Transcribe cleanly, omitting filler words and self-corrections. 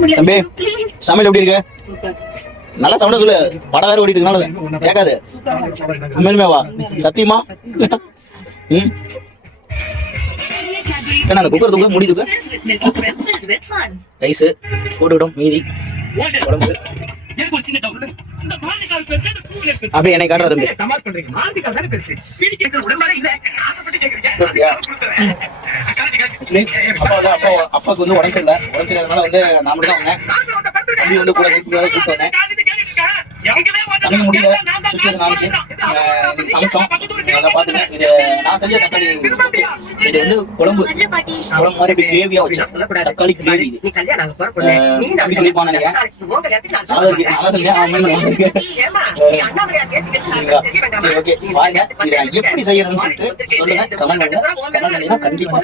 தம்பி சமையல் எப்படி இருக்கு? நல்லா சவுண்டா சொல்லு. படம் வேற ஓடிட்டு இருக்கனால கேட்காது. உண்மையுமே வா சத்தியமா. அந்த குக்கர் தூக்கு முடி தூக்கு. ரைஸ் போட்டுக்கிட்டோம் மீதி குழம்பு. அப்படியே என்னை காட்டுற தம்பி. அப்பாவுக்கு வந்து உடம்பு உடம்புனால வந்து நான் மட்டும் தான் வந்தேன். தம்பி வந்து கூட கூப்பிட்டு வந்தேன். சமைக்க முடியல சுச்சுவேஷன் ஆச்சு. சமைச்சோம் நல்லா பார்த்துங்க. இது நான் செஞ்ச தக்காளி இது வந்து குழம்பு மாதிரி கிரேவியா வச்சேன். தக்காளி கிரேவி சொல்லிப்பான எப்படி செய்யறதுன்னு சொல்லுங்க. கமெண்ட் கண்டிப்பா